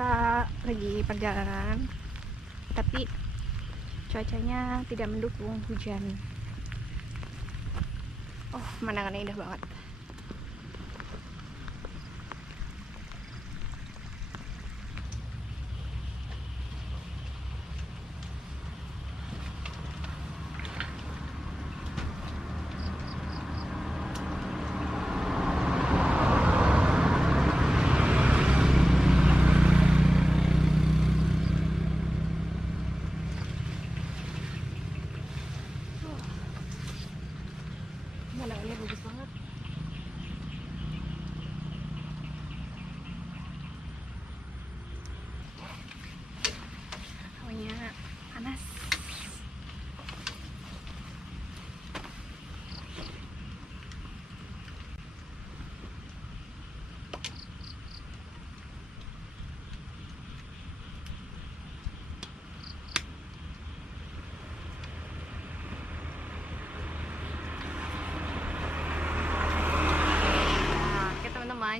kita lagi perjalanan, tapi cuacanya tidak mendukung, hujan. Oh, pemandangannya indah banget. Pemandangannya bagus banget. Hawanya panas.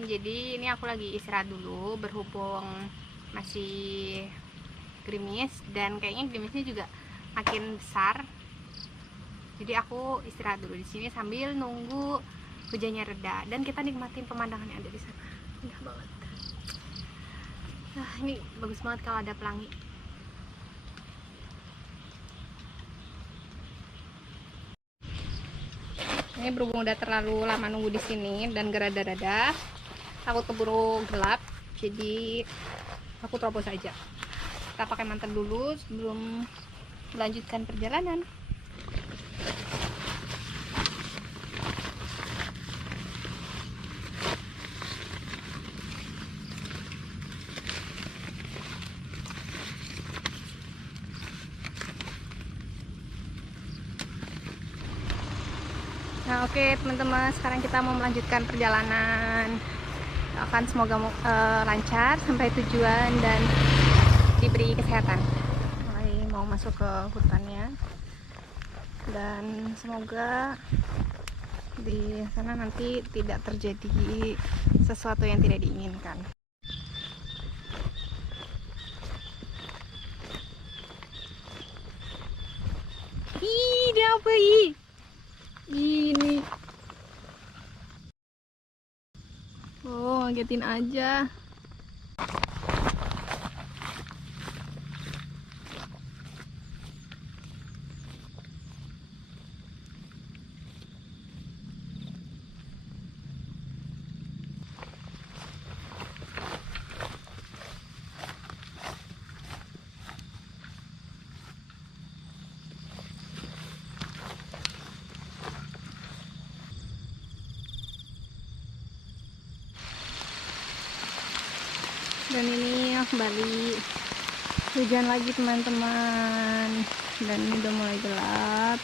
Jadi ini aku lagi istirahat dulu, berhubung masih gerimis dan kayaknya gerimisnya juga makin besar. Jadi aku istirahat dulu di sini sambil nunggu hujannya reda dan kita nikmatin pemandangan yang ada di sana. Indah banget. Nah, ini bagus banget kalau ada pelangi. Ini berhubung udah terlalu lama nunggu di sini dan gerada-rada, takut keburu gelap, jadi aku terobos aja. Kita pakai mantel dulu sebelum melanjutkan perjalanan. Nah, oke teman-teman, sekarang kita mau melanjutkan perjalanan. Doakan semoga lancar sampai tujuan dan diberi kesehatan. Mulai mau masuk ke hutannya dan semoga di sana nanti tidak terjadi sesuatu yang tidak diinginkan. Ih, dia apa ini? Ini. Oh, ngagetin aja. Dan ini kembali hujan lagi teman-teman, dan ini udah mulai gelap.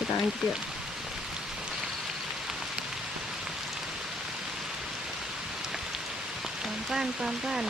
Kita lanjut yuk. Pelan-pelan.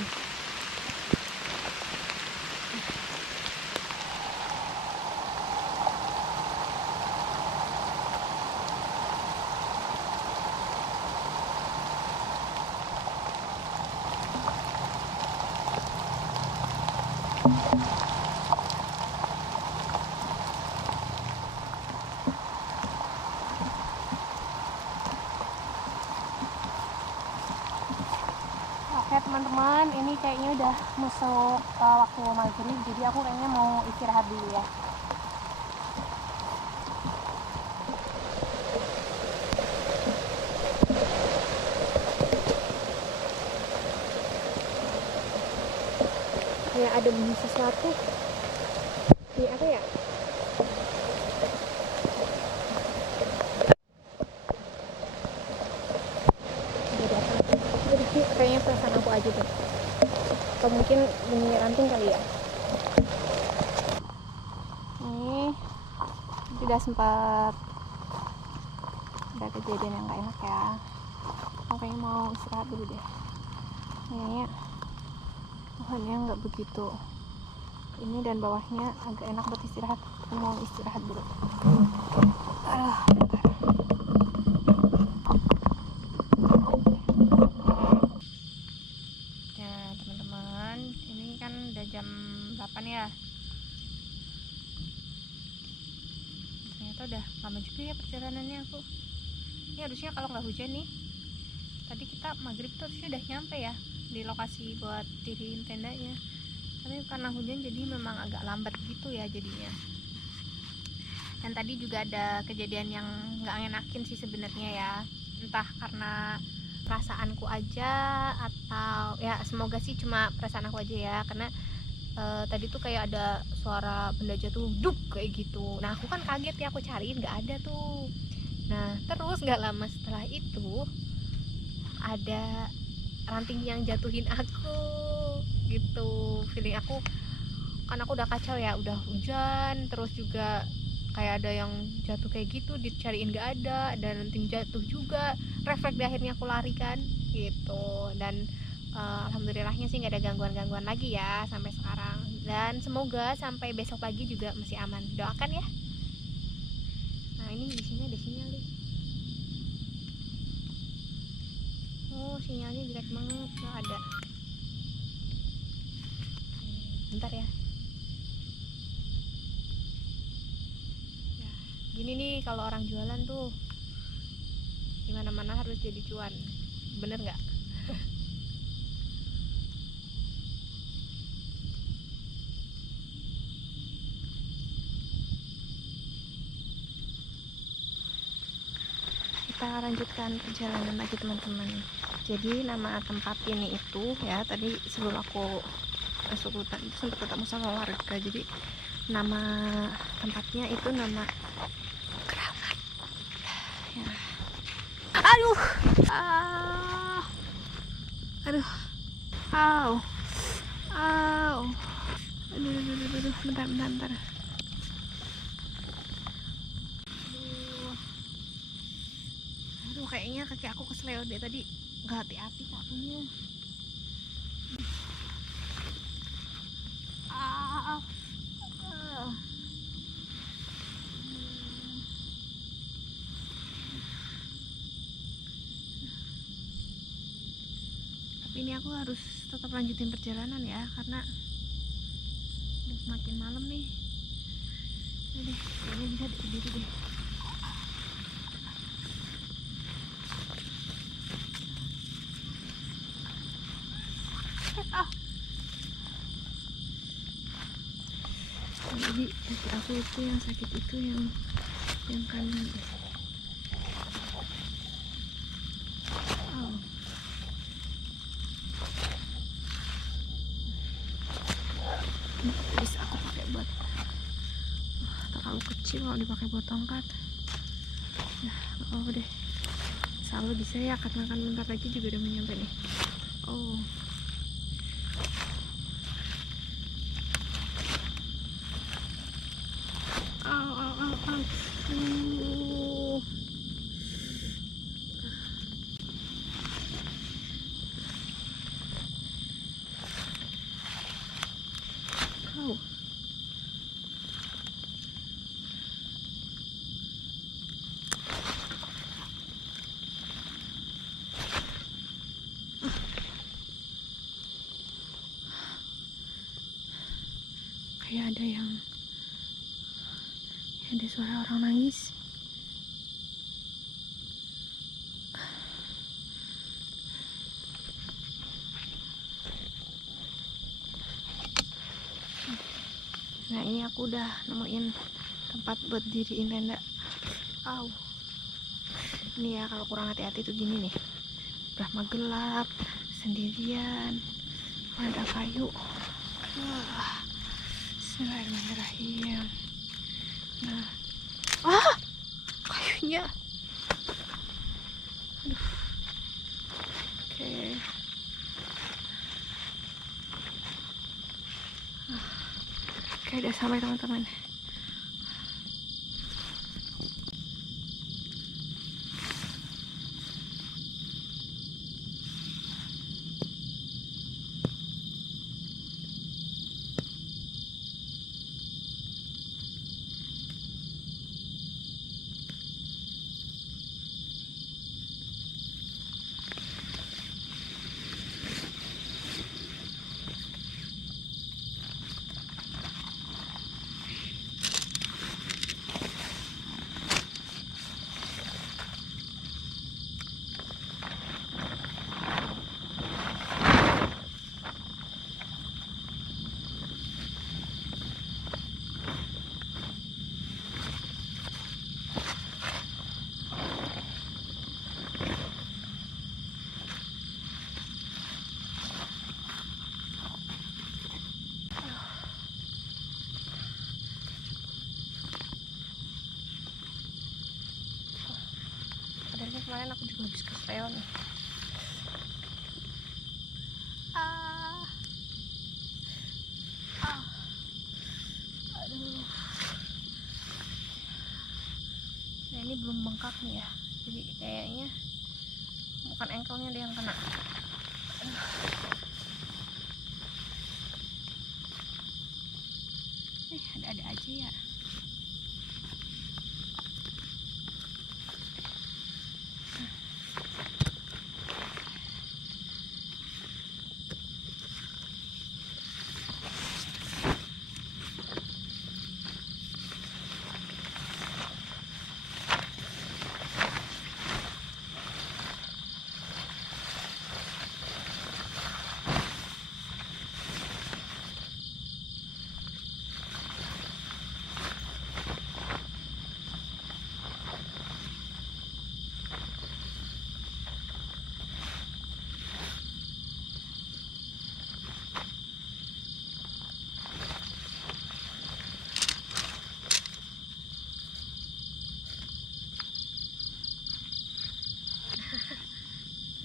Oke teman-teman, ini kayaknya udah masuk waktu maghrib, jadi aku kayaknya mau istirahat dulu ya. Kayak ada bunyi sesuatu. Ini apa ya? Kayaknya perasaan aku aja deh, atau mungkin bunyi ranting kali ya. Ini tidak sempat ada kejadian yang gak enak ya. Aku kayaknya mau istirahat dulu deh. Kayaknya pohonnya nggak begitu ini dan bawahnya agak enak buat istirahat. Aku mau istirahat dulu. Bentar. sarapan ya. Ternyata udah lama juga ya perjalanannya aku. Ini harusnya kalau nggak hujan nih, tadi kita maghrib tuh harusnya udah nyampe ya di lokasi buat diriin tendanya. Tapi karena hujan jadi memang agak lambat gitu ya jadinya. Dan tadi juga ada kejadian yang nggak ngenakin sih sebenarnya ya, entah karena perasaanku aja atau ya semoga sih cuma perasaan aku aja ya, karena tadi tuh kayak ada suara benda jatuh duk kayak gitu. Nah aku kan kaget ya, aku cariin nggak ada tuh. Nah terus nggak lama setelah itu ada ranting yang jatuhin aku gitu. Feeling aku kan aku udah kacau ya, udah hujan terus juga kayak ada yang jatuh kayak gitu, dicariin nggak ada, dan ranting jatuh juga. Refleks akhirnya aku lari kan gitu. Dan alhamdulillahnya sih nggak ada gangguan-gangguan lagi ya sampai sekarang, dan semoga sampai besok pagi juga masih aman. Doakan ya. Nah ini di sini ada sinyal nih. Oh sinyalnya jelek banget, nggak ada. Bentar ya. Gini nih kalau orang jualan tuh dimana-mana harus jadi cuan, bener nggak? Kita lanjutkan perjalanan lagi teman-teman. Jadi nama tempat ini itu ya, tadi sebelum aku masuk hutan itu sempat ketemu sama warga. Jadi nama tempatnya itu nama Keramat ya. Aduh aduh au au aduh bentar. Aduh kayaknya kaki aku kesleo deh tadi, nggak hati-hati kakinya. Tapi ini aku harus tetap lanjutin perjalanan ya, karena udah semakin malam nih. Jadi kayaknya bisa berdiri deh. Jadi kaki aku itu yang sakit itu yang kanan. Bisa aku pakai buat terlalu kecil kalau dipakai buat tongkat. Nah, oh deh, selalu bisa ya, karena kan bentar lagi juga udah nyampe nih. Oh, kayak ada suara orang nangis. Nah ini aku udah nemuin tempat buat diriin tenda. Ini ya kalau kurang hati-hati tuh gini nih, udah mah gelap, sendirian, ada kayu. Bismillahirrahmanirrahim. Nah, kayunya. Aduh. Oke. Oke, udah sampai teman-teman. kemarin aku juga habis kesereon nih. Aduh. Nah ini belum bengkak nih ya, jadi kayaknya bukan engkelnya dia yang kena. Ada-ada aja ya.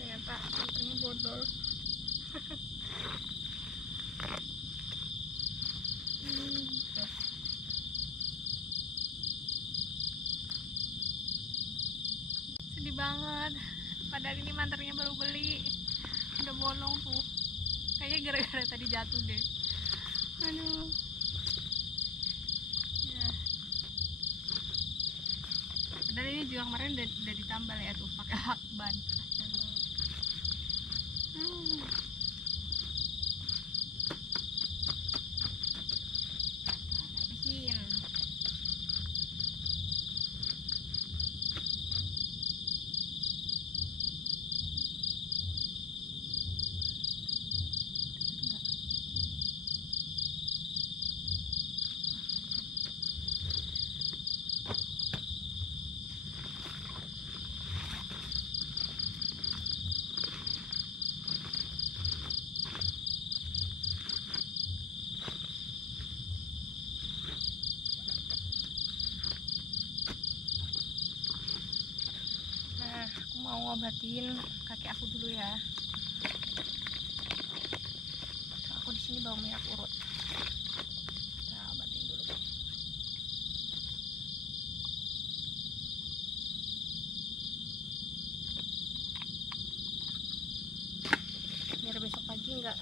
Ternyata ini bodol. Sedih banget, padahal ini mantarnya baru beli, udah bolong tuh. Kayaknya gara-gara tadi jatuh deh. Aduh ya. Padahal ini juga kemarin udah ditambal ya tuh pakai lakban. Aku mau ngobatin kaki aku dulu ya. Aku di sini bawa minyak urut. Kita obatin dulu. Biar besok pagi nggak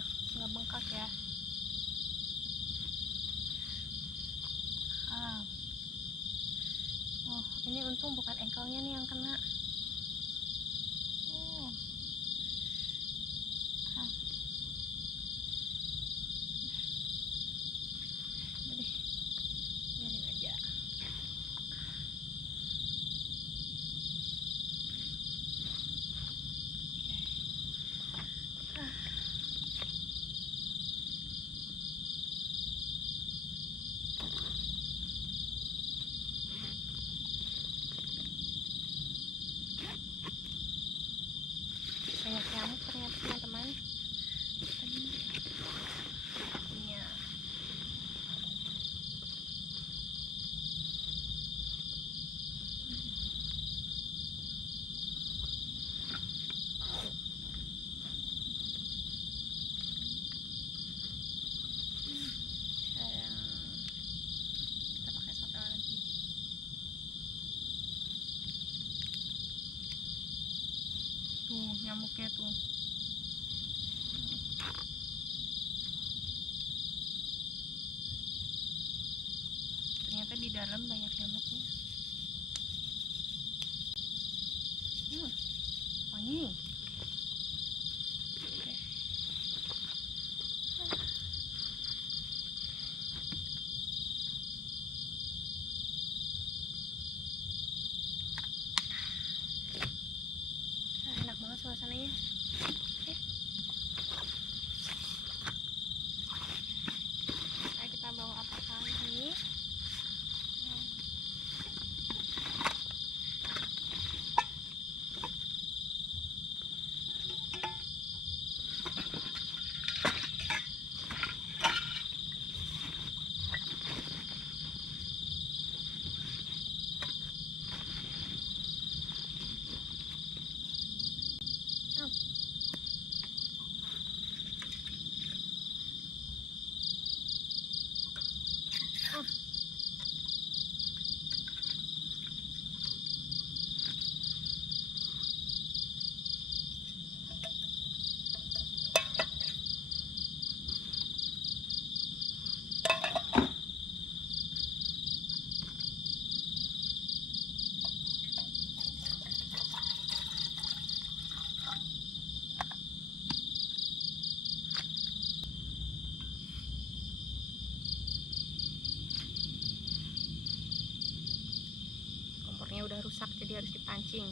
bengkak ya. Oh, ini untung bukan engkelnya nih yang kena. Banyak nyamuk ternyata teman-teman. Iya. Kita pakai satu lagi. Tuh nyamuknya tuh. Ternyata di dalam banyak nyamuknya. Wangi. Oke. Enak banget suasananya. Kita bawa apa lagi? mancing.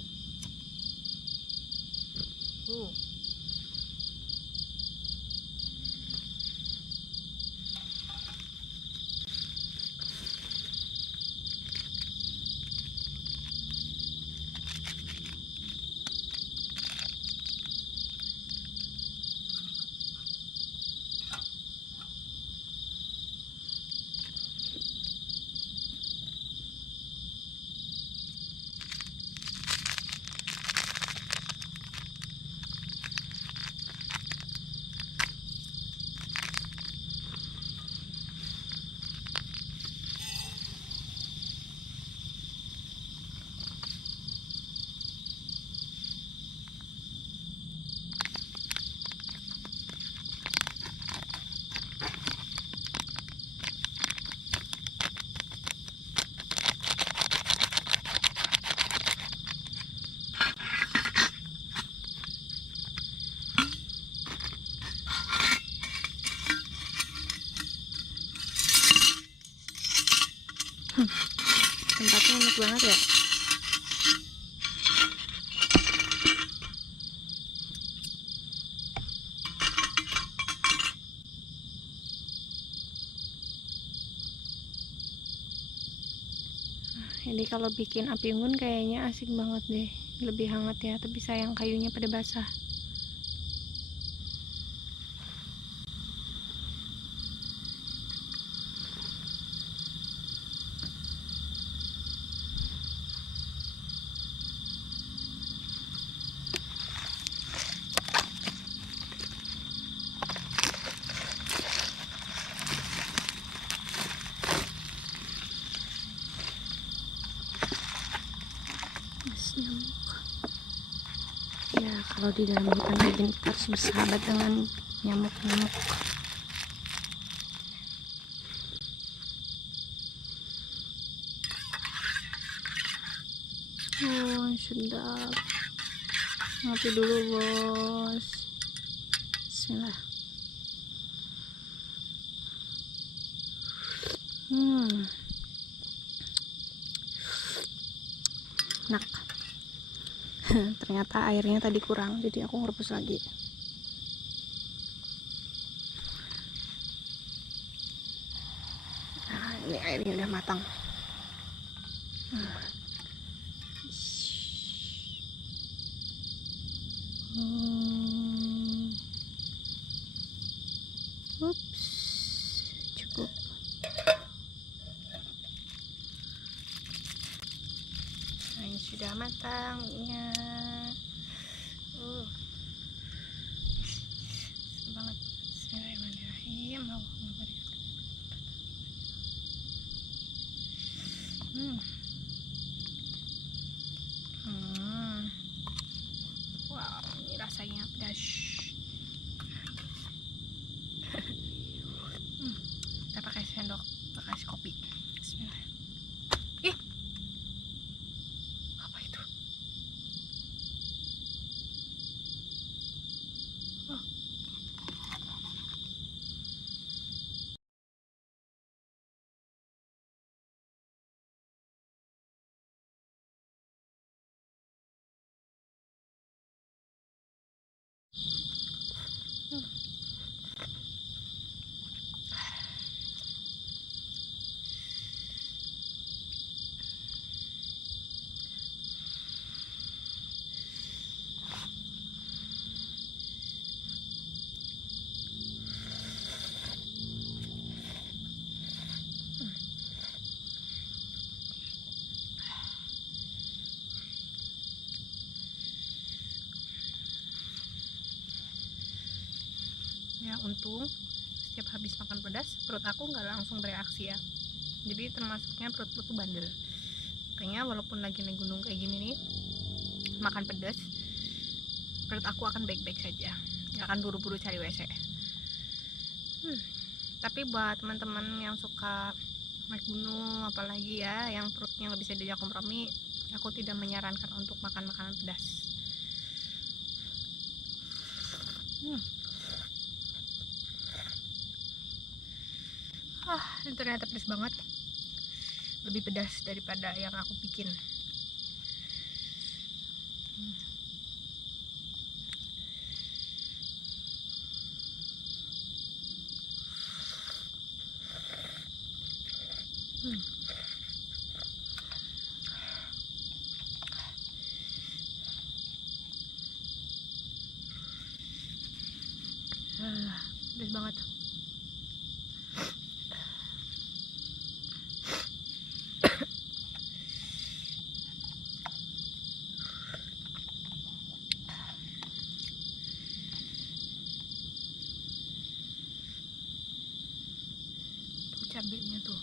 Tempatnya enak banget ya. Ini kalau bikin api unggun kayaknya asik banget deh. Lebih hangat ya, tapi sayang kayunya pada basah. Nyamuk. Ya, kalau di dalam hutan kayak gini kita harus bersahabat dengan nyamuk-nyamuk. Oh, sedap. Ngopi dulu, bos. Bismillah. Enak. Ternyata airnya tadi kurang, jadi aku ngerebus lagi. Nah, ini airnya udah matang. Ups, cukup. Nah, ini sudah matang minyak. Banget. Bismillahirrahmanirrahim. Wow, ini rasanya pedas. Kita pakai sendok, pakai kopi. Bismillah. Ih, apa itu? Oh. Ya, untung setiap habis makan pedas perut aku nggak langsung bereaksi ya, jadi termasuknya perut tuh bandel. Kayaknya walaupun lagi naik gunung kayak gini nih, makan pedas perut aku akan baik-baik saja, nggak akan buru-buru cari WC. Tapi buat teman-teman yang suka naik gunung, apalagi ya yang perutnya nggak bisa diajak kompromi, aku tidak menyarankan untuk makan makanan pedas. Ini ternyata pedas banget, lebih pedas daripada yang aku bikin. Pedas banget. Tuh cabenya tuh.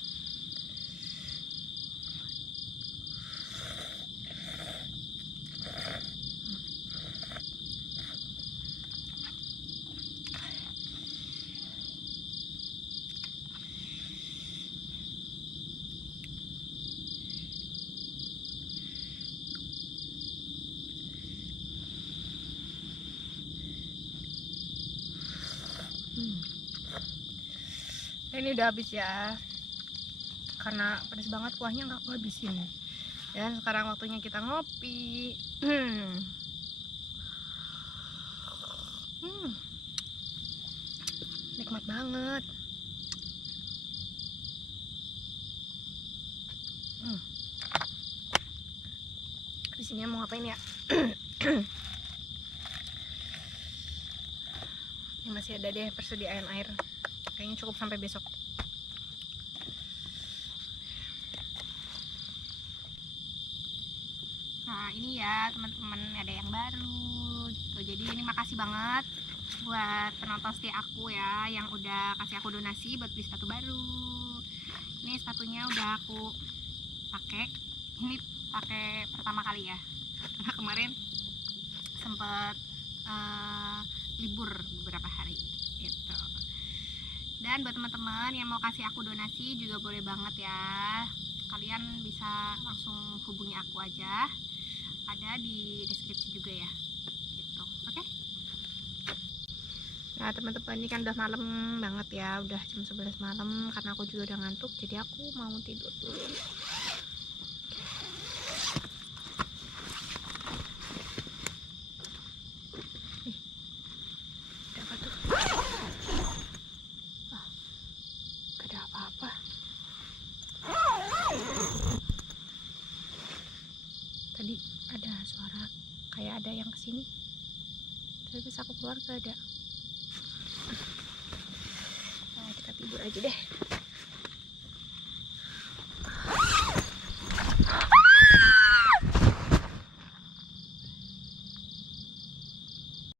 Nah, ini udah habis ya, karena pedas banget kuahnya nggak aku habisin. Dan sekarang waktunya kita ngopi. Nikmat banget. Di sini mau ngapain ya? Ini masih ada deh persediaan air. Kayaknya cukup sampai besok. Nah ini ya teman-teman, ada yang baru gitu. Jadi ini makasih banget buat penonton setia aku ya, yang udah kasih aku donasi buat beli sepatu baru. Ini sepatunya udah aku pakai. Ini pakai pertama kali ya, karena kemarin sempet libur beberapa hari gitu. Dan buat teman-teman yang mau kasih aku donasi juga boleh banget ya, kalian bisa langsung hubungi aku aja, ada di deskripsi juga ya gitu. Oke. Nah teman-teman, ini kan udah malam banget ya, udah jam 11 malam. Karena aku juga udah ngantuk, jadi aku mau tidur dulu. Apa tadi ada suara kayak ada yang kesini, tapi pas aku keluar gak ada. Nah kita tidur aja deh.